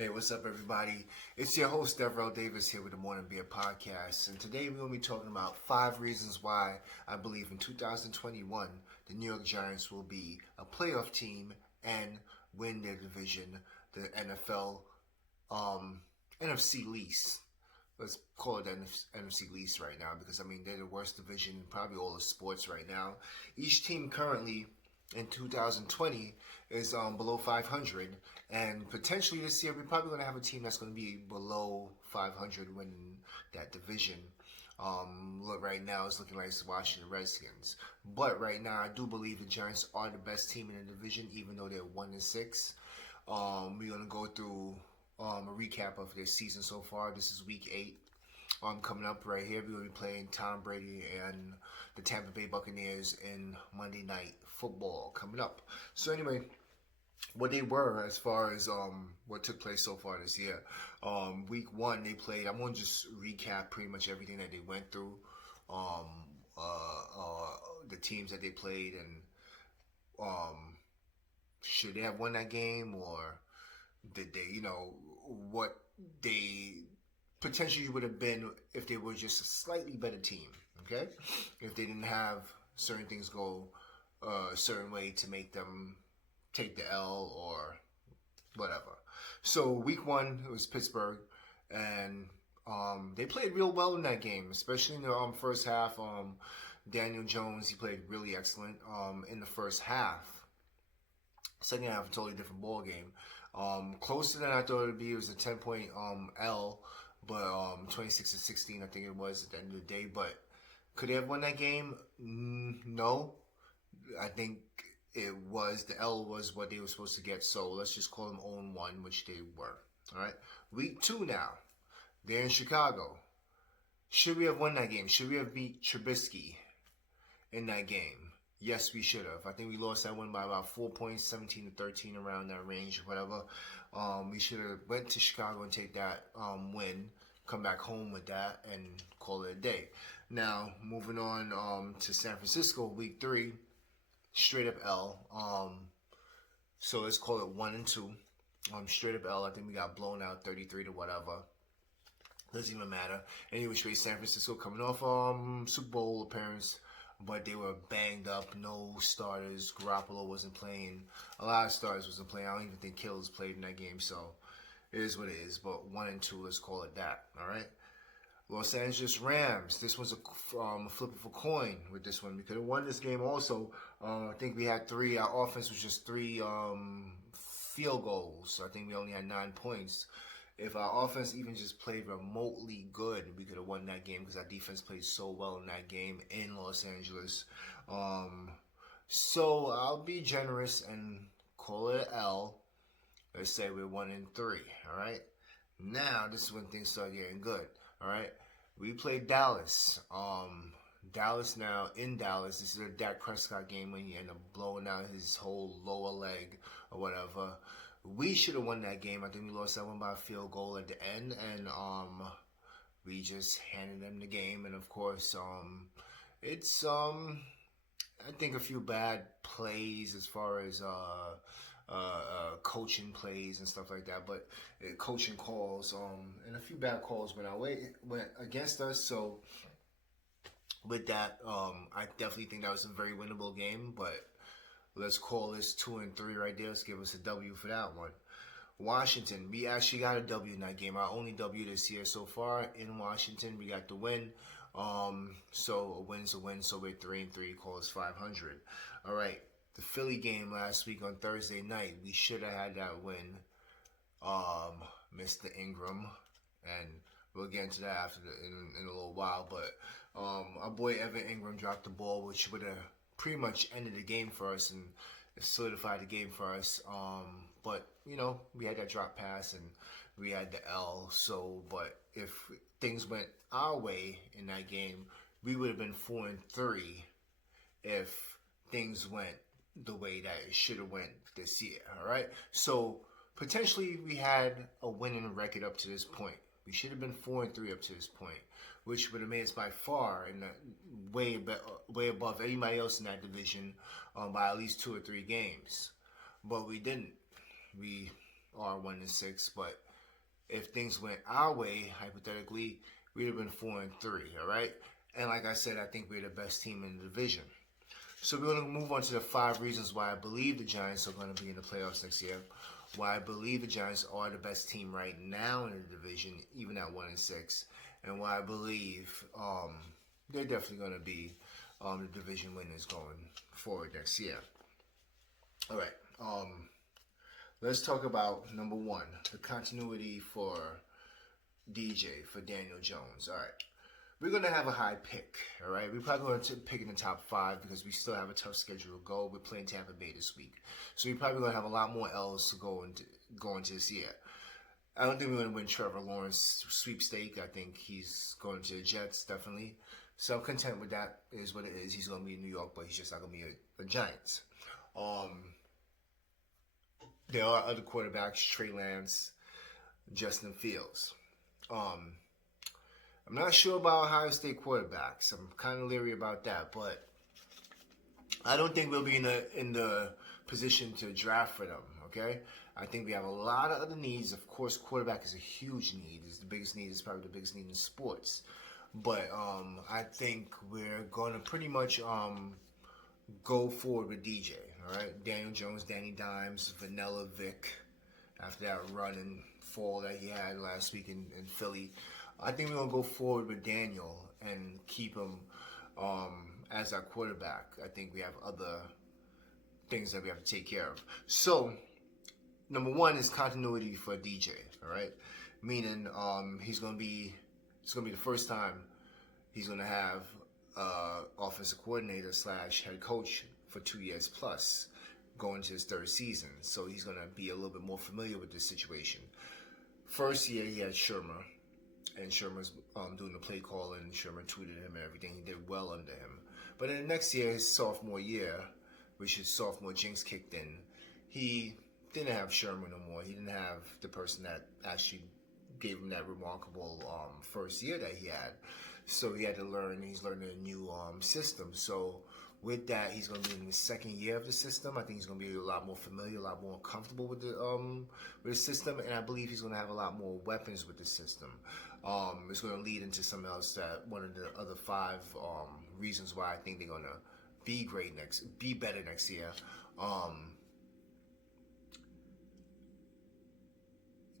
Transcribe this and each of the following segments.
Hey, what's up, everybody? It's your host, Devrell Davis, here with the Morning Beer Podcast. And today we're going to be talking about 5 reasons why I believe in 2021 the New York Giants will be a playoff team and win their division, the NFL NFC East. Let's call it the NFC East right now because, they're the worst division in probably all the sports right now. Each team currently in 2020 is below 500, and potentially this year we're probably going to have a team that's going to be below 500 winning that division. Look, right now it's looking like it's Washington Redskins, but right now I do believe the Giants are the best team in the division, even though they're 1-6. We're going to go through a recap of their season so far. This is week 8. Coming up right here, we're going to be playing Tom Brady and the Tampa Bay Buccaneers in Monday Night Football coming up. So anyway, what they were as far as what took place so far this year. Week 1 they played. I'm going to just recap pretty much everything that they went through, the teams that they played, and should they have won that game, or did they, what they potentially would have been if they were just a slightly better team, okay? If they didn't have certain things go a certain way to make them take the L or whatever. So week 1, it was Pittsburgh, and they played real well in that game, especially in the first half. Daniel Jones, he played really excellent in the first half. Second half, a totally different ball game. Closer than I thought it would be. It was a 10-point L, but 26-16, I think it was at the end of the day. But could they have won that game? No. I think the L was what they were supposed to get. So let's just call them 0-1, which they were. All right. Week 2 now. They're in Chicago. Should we have won that game? Should we have beat Trubisky in that game? Yes, we should have. I think we lost that one by about 4 points, 17-13, around that range, whatever. We should have went to Chicago and take that win, come back home with that, and call it a day. Now, moving on to San Francisco, week 3, straight up L. So let's call it 1-2. Straight up L. I think we got blown out 33 to whatever. Doesn't even matter. Anyway, straight San Francisco coming off Super Bowl appearance, but they were banged up. No starters. Garoppolo wasn't playing. A lot of starters wasn't playing. I don't even think Kills played in that game, so it is what it is. But 1-2, let's call it that. All right. Los Angeles Rams. This was a flip of a coin with this one. We could have won this game also. I think we had 3. Our offense was just 3 field goals. I think we only had 9 points. If our offense even just played remotely good, we could have won that game because our defense played so well in that game in Los Angeles. So I'll be generous and call it an L. Let's say we're 1-3. All right. Now this is when things start getting good. All right. We played Dallas. Dallas now in Dallas. This is a Dak Prescott game when he ended up blowing out his whole lower leg or whatever. We should have won that game. I think we lost that one by a field goal at the end, and we just handed them the game. And of course, it's I think a few bad plays as far as coaching plays and stuff like that, but coaching calls and a few bad calls went against us. So with that, I definitely think that was a very winnable game, but let's call this 2-3 right there. Let's give us a W for that one. Washington, we actually got a W in that game. Our only W this year so far in Washington. We got the win. So a win's a win. So we're 3-3. Call us 500. All right. The Philly game last week on Thursday night. We should have had that win. Mr. Ingram, and we'll get into that after in a little while. But our boy Evan Ingram dropped the ball, which would have pretty much ended the game for us and solidified the game for us. But, we had that drop pass and we had the L. So, but if things went our way in that game, we would have been 4-3 if things went the way that it should have went this year. All right. So potentially we had a winning record up to this point. We should have been 4-3 up to this point, which would have made us by far in the way above anybody else in that division by at least 2 or 3 games. But we didn't. We are 1-6, but if things went our way, hypothetically, we'd have been 4-3. All right, and like I said, I think we're the best team in the division. So we're going to move on to the 5 reasons why I believe the Giants are going to be in the playoffs next year. Why I believe the Giants are the best team right now in the division, even at 1-6, and why I believe they're definitely going to be the division winners going forward next year. All right. Let's talk about number 1, the continuity for DJ, for Daniel Jones. All right. We're going to have a high pick, all right? We're probably going to pick in the top 5 because we still have a tough schedule to go. We're playing Tampa Bay this week. So we're probably going to have a lot more L's to go into this year. I don't think we're going to win Trevor Lawrence sweepstake. I think he's going to the Jets, definitely. So I'm content with that. It is what it is. He's going to be in New York, but he's just not going to be a Giants. There are other quarterbacks, Trey Lance, Justin Fields. I'm not sure about Ohio State quarterbacks. I'm kind of leery about that, but I don't think we'll be in the position to draft for them. Okay, I think we have a lot of other needs. Of course, quarterback is a huge need. It's the biggest need. It's probably the biggest need in sports. But I think we're going to pretty much go forward with DJ. All right, Daniel Jones, Danny Dimes, Vanilla Vic. After that run and fall that he had last week in Philly. I think we're going to go forward with Daniel and keep him as our quarterback. I think we have other things that we have to take care of. So, number 1 is continuity for DJ, all right? Meaning it's going to be the first time he's going to have offensive coordinator / head coach for 2 years plus going to his 3rd season. So he's going to be a little bit more familiar with this situation. First year, he had Shermer. And Shermer's doing the play call, and Shermer tweeted him and everything. He did well under him. But in the next year, his sophomore year, which his sophomore jinx kicked in, he didn't have Shermer no more. He didn't have the person that actually gave him that remarkable first year that he had. So he had to learn. He's learning a new system. So with that, he's going to be in the 2nd year of the system. I think he's going to be a lot more familiar, a lot more comfortable with the system, and I believe he's going to have a lot more weapons with the system. It's going to lead into something else, that one of the other 5 reasons why I think they're going to be better next year.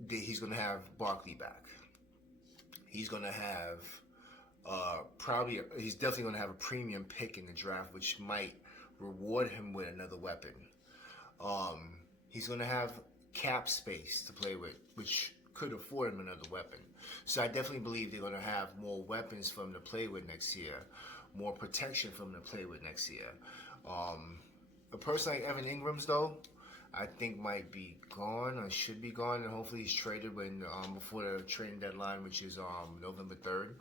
He's going to have Barkley back. He's going to have he's definitely going to have a premium pick in the draft, which might reward him with another weapon. He's going to have cap space to play with, which could afford him another weapon. So I definitely believe they're going to have more weapons for him to play with next year, more protection for him to play with next year. A person like Evan Ingram's, though, I think might be gone or should be gone, and hopefully he's traded before the trading deadline, which is November 3rd.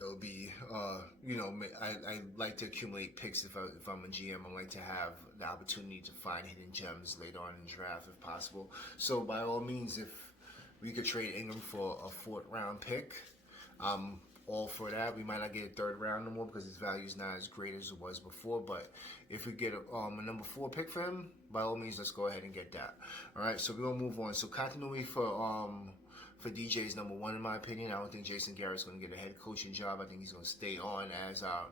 It'll be, I like to accumulate picks if I'm a GM. I like to have the opportunity to find hidden gems later on in the draft if possible. So by all means, if we could trade Ingram for a 4th round pick, I'm all for that. We might not get a 3rd round no more because his value is not as great as it was before. But if we get a number 4 pick for him, by all means, let's go ahead and get that. All right, so we're gonna move on. So continuity for DJ is number 1 in my opinion. I don't think Jason Garrett's going to get a head coaching job. I think he's going to stay on as our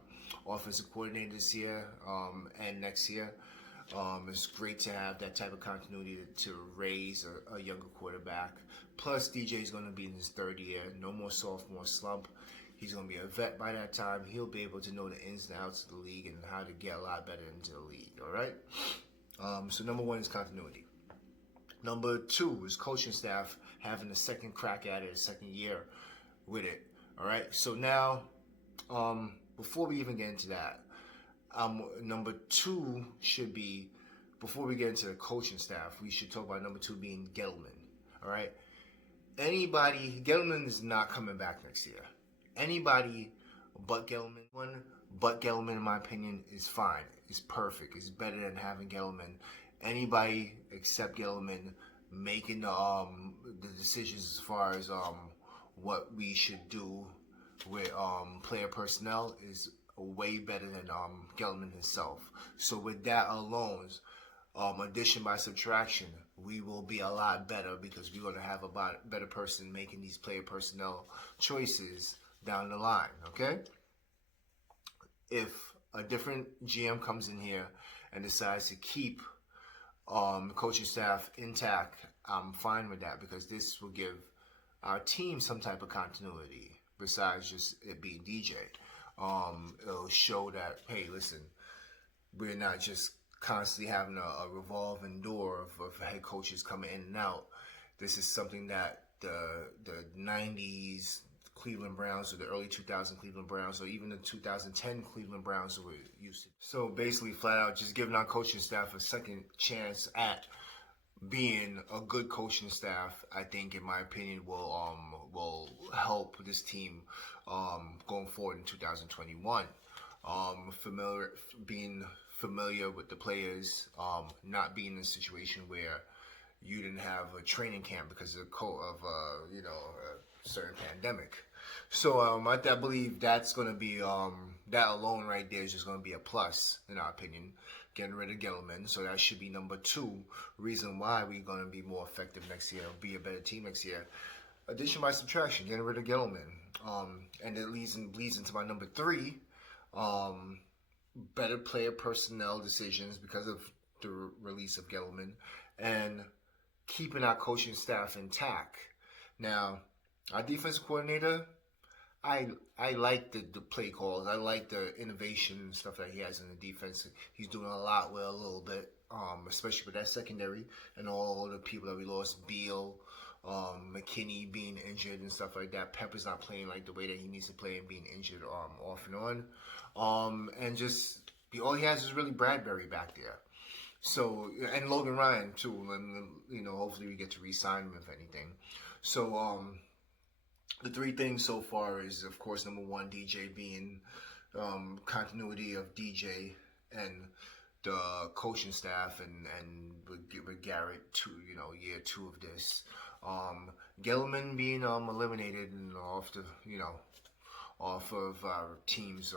offensive coordinator this year and next year. It's great to have that type of continuity to raise a younger quarterback. Plus, DJ is going to be in his 3rd year. No more sophomore slump. He's going to be a vet by that time. He'll be able to know the ins and outs of the league and how to get a lot better into the league. All right? So number 1 is continuity. Number 2 is coaching staff having a 2nd crack at it, a 2nd year with it. All right. So now, before we even get into that, number 2 should be, before we get into the coaching staff, we should talk about number 2 being Gettleman. All right. Gettleman is not coming back next year. Anybody but Gettleman, in my opinion, is fine. It's perfect. It's better than having Gettleman. Anybody except Gettleman making the decisions as far as what we should do with player personnel is way better than Gettleman himself. So with that alone, addition by subtraction, we will be a lot better because we're going to have a better person making these player personnel choices down the line. Okay, if a different GM comes in here and decides to keep coaching staff intact, I'm fine with that because this will give our team some type of continuity besides just it being DJ. It'll show that, hey, listen, we're not just constantly having a revolving door of head coaches coming in and out. This is something that the 90s Cleveland Browns or the early 2000 Cleveland Browns or even the 2010 Cleveland Browns were used to. So basically, flat out, just giving our coaching staff a second chance at being a good coaching staff, I think, in my opinion, will help this team going forward in 2021. Being familiar with the players, not being in a situation where you didn't have a training camp because of a certain pandemic. So I believe that's going to be that alone right there is just going to be a plus in our opinion. Getting rid of Gettleman, so that should be number 2 reason why we're going to be more effective next year, be a better team next year. Addition by subtraction, getting rid of Gettleman, and it bleeds into my number 3, better player personnel decisions because of the release of Gettleman, and keeping our coaching staff intact. Now, our defensive coordinator, I like the play calls. I like the innovation and stuff that he has in the defense. He's doing a lot with a little bit, especially with that secondary and all the people that we lost. Beal, McKinney being injured and stuff like that. Pepper's not playing like the way that he needs to play and being injured off and on. And just all he has is really Bradbury back there. So, and Logan Ryan too. And, hopefully we get to re-sign him if anything. So, the 3 things so far is, of course, number 1, DJ being continuity of DJ and the coaching staff, and with Garrett year 2 of this. Gettleman being eliminated and off of our team's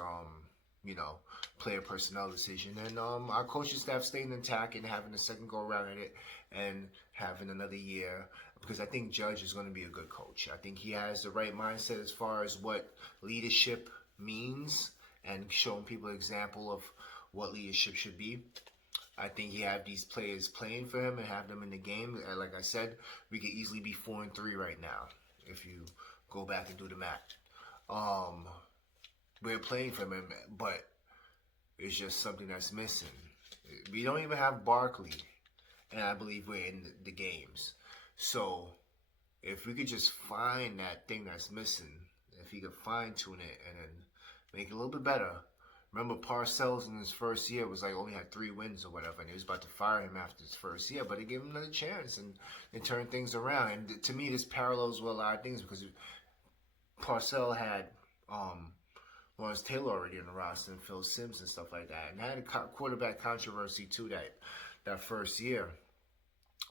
player personnel decision, and our coaching staff staying intact and having a second go around at it and having another year, because I think Judge is going to be a good coach. I think he has the right mindset as far as what leadership means and showing people an example of what leadership should be. I think he have these players playing for him and have them in the game. Like I said, we could easily be 4-3 right now if you go back and do the math. We're playing for him, but it's just something that's missing. We don't even have Barkley, and I believe we're in the games. So if we could just find that thing that's missing, if he could fine-tune it and then make it a little bit better. Remember, Parcells in his first year was like only had 3 wins or whatever, and he was about to fire him after his first year, but they gave him another chance and turned things around. And to me, this parallels with a lot of things because Parcell had Lawrence Taylor already in the roster and Phil Simms and stuff like that, and had a quarterback controversy too that first year.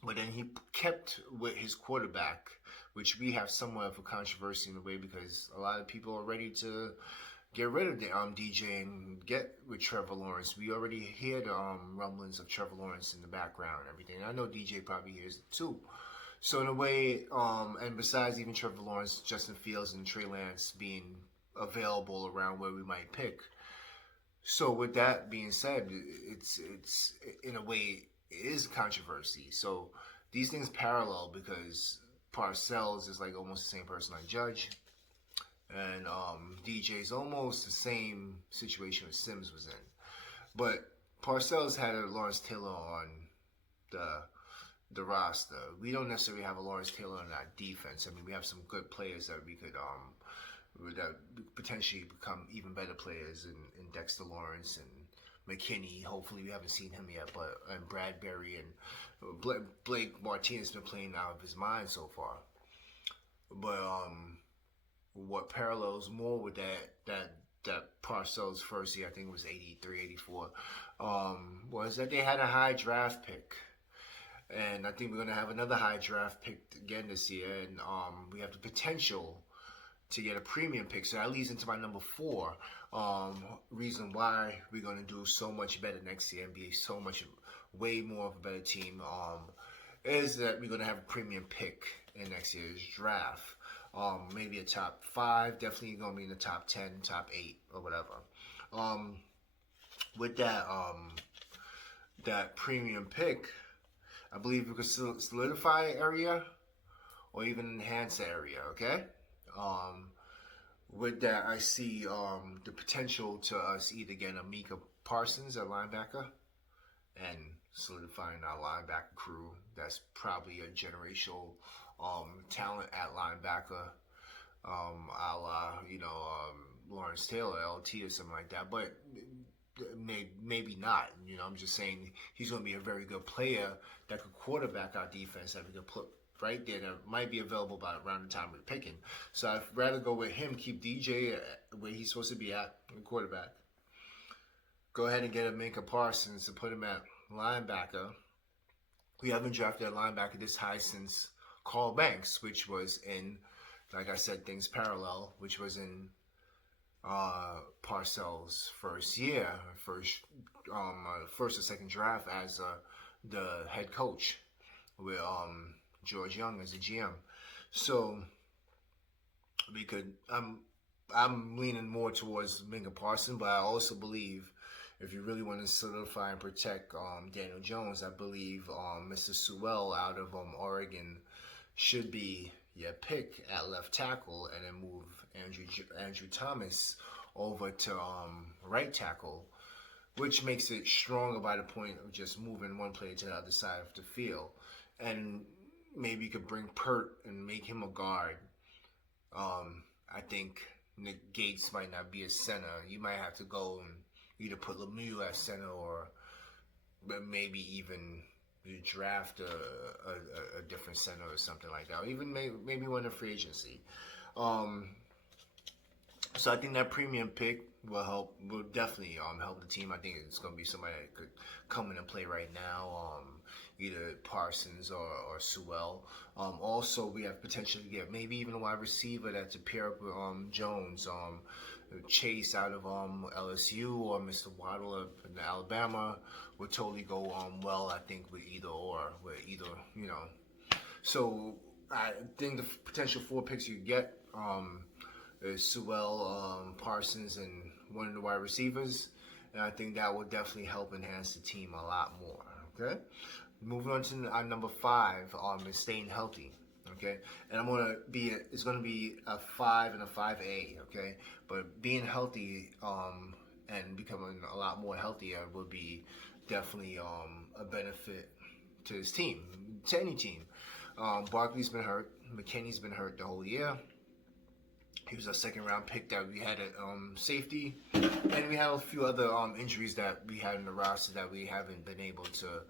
But then he kept with his quarterback, which we have somewhat of a controversy in a way because a lot of people are ready to get rid of the DJ and get with Trevor Lawrence. We already hear the rumblings of Trevor Lawrence in the background and everything. I know DJ probably hears it too. So in a way, and besides even Trevor Lawrence, Justin Fields and Trey Lance being available around where we might pick. So with that being said, it's in a way it is controversy. So these things parallel because Parcells is like almost the same person like Judge. And DJ's almost the same situation as Sims was in. But Parcells had a Lawrence Taylor on the roster. We don't necessarily have a Lawrence Taylor on our defense. I mean, we have some good players that we could that potentially become even better players in Dexter Lawrence and McKinney. Hopefully, we haven't seen him yet, and Bradbury and Blake Martinez been playing out of his mind so far. But what parallels more with that Parcells first year, I think it was 83, 84, was that they had a high draft pick. And I think we're going to have another high draft pick again this year. And we have the potential to get a premium pick. So that leads into my number 4 reason why we're going to do so much better next year and be so much way more of a better team, is that we're going to have a premium pick in next year's draft. Maybe a top 5, definitely going to be in the top 10, top 8, or whatever. With that premium pick, I believe we could solidify area or even enhance the area. Okay. With that, I see the potential to us either getting a Micah Parsons at linebacker and solidifying our linebacker crew. That's probably a generational talent at linebacker, a la Lawrence Taylor, LT, or something like that. But maybe not. I'm just saying he's going to be a very good player that could quarterback our defense that we could put right there that might be available by around the time we're picking. So I'd rather go with him, keep DJ where he's supposed to be at, quarterback. Go ahead and get a Micah Parsons to put him at linebacker. We haven't drafted a linebacker this high since Carl Banks, which was in, like I said, things parallel, which was in Parcells' first year, first or second draft as the head coach with George Young as a GM. So we could. I'm leaning more towards Micah Parsons, but I also believe if you really want to solidify and protect Daniel Jones, I believe Mr. Sewell out of Oregon should be your pick at left tackle, and then move Andrew Thomas over to right tackle, which makes it stronger by the point of just moving one player to the other side of the field. And maybe you could bring Pert and make him a guard. I think Nick Gates might not be a center. You might have to go and either put Lemieux at center, or maybe even you draft a different center or something like that, or even maybe one in free agency. So I think that premium pick will definitely help the team. I think it's going to be somebody that could come in and play right now, either Parsons or Sewell. Also, we have potential to get maybe even a wide receiver that to pair up with Jones, Chase out of LSU, or Mr. Waddle in Alabama would totally go well, I think, with either. So I think the potential 4 picks you get is Sewell, Parsons, and one of the wide receivers. And I think that will definitely help enhance the team a lot more. Okay? Moving on to our number 5, is staying healthy. Okay, and it's gonna be a 5 and a 5A. Okay, but being healthy and becoming a lot more healthier would be definitely a benefit to his team, to any team. Barkley's been hurt, McKinney's been hurt the whole year. He was a second round pick that we had at safety, and we have a few other injuries that we had in the roster that we haven't been able to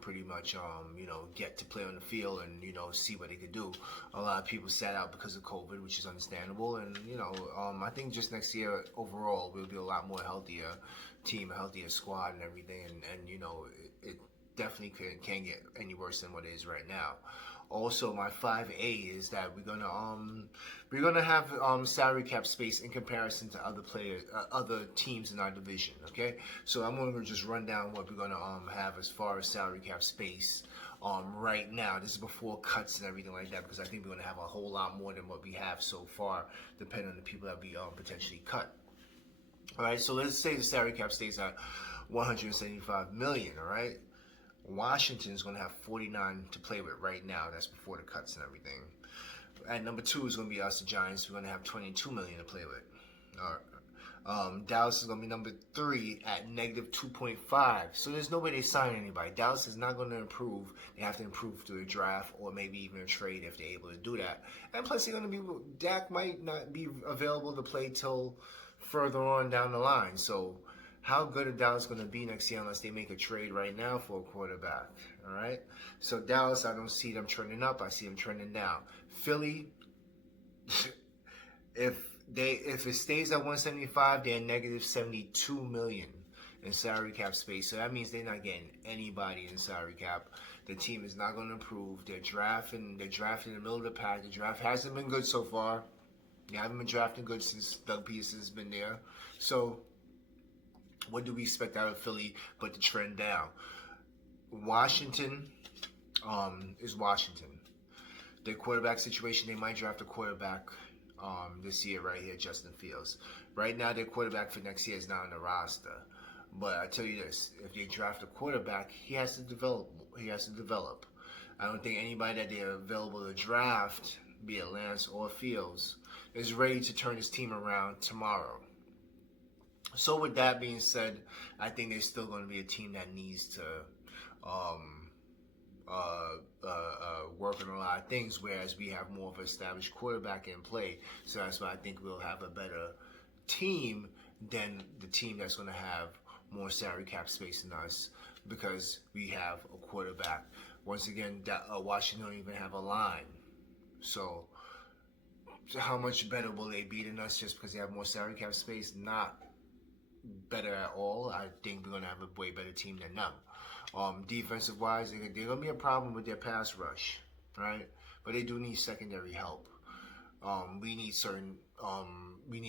pretty much get to play on the field and see what they could do. A lot of people sat out because of COVID, which is understandable, and I think just next year overall we'll be a lot more healthier team, a healthier squad, and everything, and it definitely can't get any worse than what it is right now. Also, my 5A is that we're gonna have salary cap space in comparison to other teams in our division. Okay, so I'm gonna just run down what we're gonna have as far as salary cap space right now. This is before cuts and everything like that, because I think we're gonna have a whole lot more than what we have so far, depending on the people that we potentially cut. All right, so let's say the salary cap stays at $175 million. All right. Washington's going to have 49 to play with right now. That's before the cuts and everything. At number 2 is going to be us, the Giants. We're going to have 22 million to play with. All right. Dallas is going to be number 3 at negative 2.5. So there's no way they sign anybody. Dallas is not going to improve. They have to improve through a draft or maybe even a trade if they're able to do that. And plus, Dak might not be available to play till further on down the line. So how good are Dallas going to be next year unless they make a trade right now for a quarterback? All right. So Dallas, I don't see them trending up. I see them trending down. Philly, if it stays at 175, they're negative 72 million in salary cap space. So that means they're not getting anybody in salary cap. The team is not going to improve. They're drafting in the middle of the pack. The draft hasn't been good so far. They haven't been drafting good since Doug Peterson's been there. So what do we expect out of Philly but to trend down? Washington is Washington. Their quarterback situation, they might draft a quarterback this year right here, Justin Fields. Right now, their quarterback for next year is not on the roster. But I tell you this, if they draft a quarterback, he has to develop. He has to develop. I don't think anybody that they're available to draft, be it Lance or Fields, is ready to turn his team around tomorrow. So with that being said, I think they're still going to be a team that needs to work on a lot of things, whereas we have more of an established quarterback in play. So that's why I think we'll have a better team than the team that's going to have more salary cap space than us, because we have a quarterback. Once again, Washington don't even have a line. So how much better will they be than us just because they have more salary cap space? Not better at all. I think we're going to have a way better team than them. Defensive wise, they're going to be a problem with their pass rush, right? But they do need secondary help. We need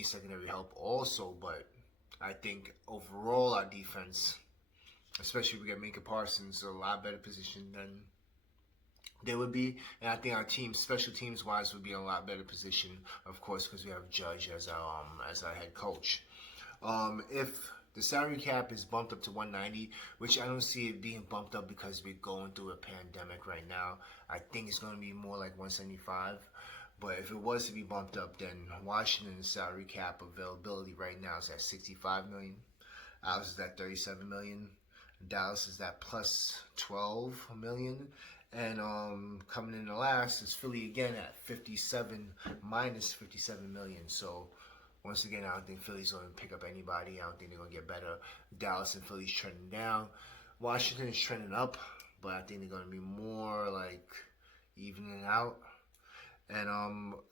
secondary help also, but I think overall our defense, especially if we get Micah Parsons, a lot better position than they would be. And I think our team, special teams wise, would be in a lot better position, of course, because we have Judge as our head coach. If the salary cap is bumped up to 190, which I don't see it being bumped up because we're going through a pandemic right now. I think it's going to be more like 175. But if it was to be bumped up, then Washington's salary cap availability right now is at 65 million. Ours is at 37 million. Dallas is at plus 12 million. And coming in the last is Philly again at 57 minus 57 million. So once again, I don't think Philly's going to pick up anybody. I don't think they're going to get better. Dallas and Philly's trending down. Washington is trending up, but I think they're going to be more like evening out. And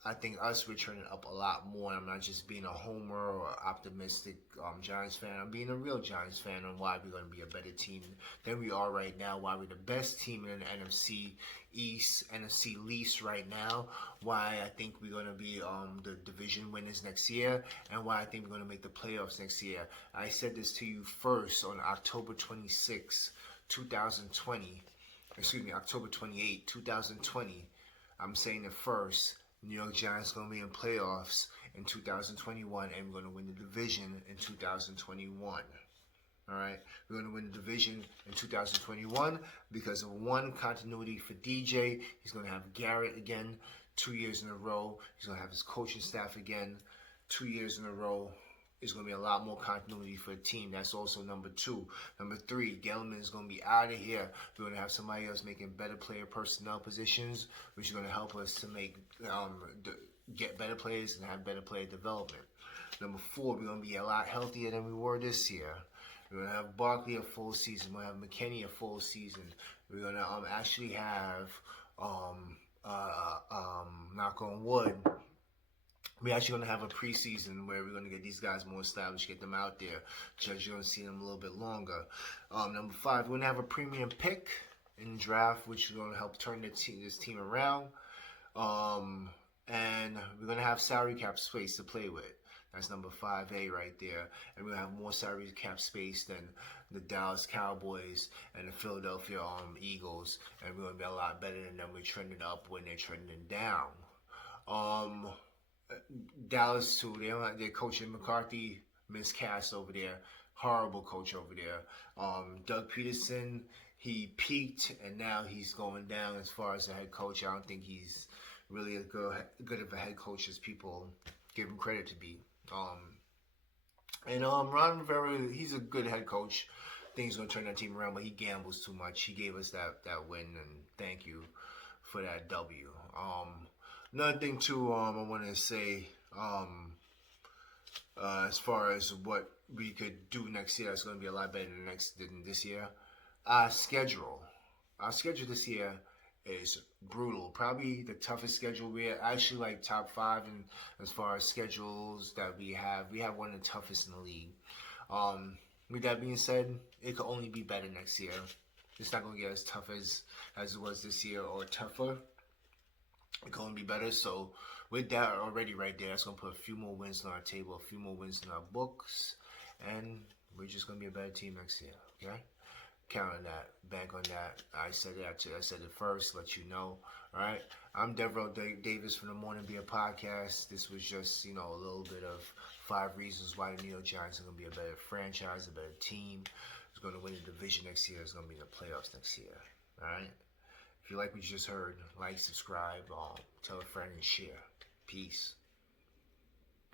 I think us, we're turning up a lot more. I'm not just being a homer or optimistic Giants fan. I'm being a real Giants fan on why we're going to be a better team than we are right now, why we're the best team in the NFC East, NFC least right now, why I think we're going to be the division winners next year, and why I think we're going to make the playoffs next year. I said this to you first on October 26, 2020. Excuse me, October 28, 2020. I'm saying it first. New York Giants going to be in playoffs in 2021, and we're going to win the division in 2021. All right, we're going to win the division in 2021 because of one, continuity for DJ. He's going to have Garrett again 2 years in a row. He's going to have his coaching staff again 2 years in a row. It's going to be a lot more continuity for the team. That's also number two. Number three, Gelman is going to be out of here. We're going to have somebody else making better player personnel positions, which is going to help us to make get better players and have better player development. Number four, we're going to be a lot healthier than we were this year. We're going to have Barkley a full season. We're going to have McKinney a full season. We're going to actually have, knock on wood, we're actually going to have a preseason where we're going to get these guys more established, get them out there. Judge, you're going to see them a little bit longer. Number five, we're going to have a premium pick in the draft, which is going to help turn this team around. And we're going to have salary cap space to play with. That's number 5A right there. And we're going to have more salary cap space than the Dallas Cowboys and the Philadelphia Eagles. And we're going to be a lot better than them. We're trending up when they're trending down. Dallas too. They're coaching McCarthy, miscast over there. Horrible coach over there. Doug Peterson, he peaked and now he's going down as far as a head coach. I don't think he's really as good of a head coach as people give him credit to be. Ron Rivera, he's a good head coach. I think he's going to turn that team around, but he gambles too much. He gave us that win, and thank you for that W. Another thing too, I want to say, as far as what we could do next year, it's going to be a lot better than this year. Our schedule this year is brutal. Probably the toughest schedule. We're actually like top 5 in as far as schedules that we have. We have one of the toughest in the league. With that being said, it could only be better next year. It's not going to get as tough as it was this year or tougher. It can only be better. So with that already right there, that's going to put a few more wins on our table, a few more wins in our books, and we're just going to be a better team next year. Okay? Count on that. Bank on that. I said it. I said it first. Let you know. All right. I'm Devereaux Davis from the Morning Beer Podcast. This was just, a little bit of 5 reasons why the New York Giants are going to be a better franchise, a better team. It's going to win the division next year. It's going to be in the playoffs next year. All right. If you like what you just heard, like, subscribe, tell a friend, and share. Peace.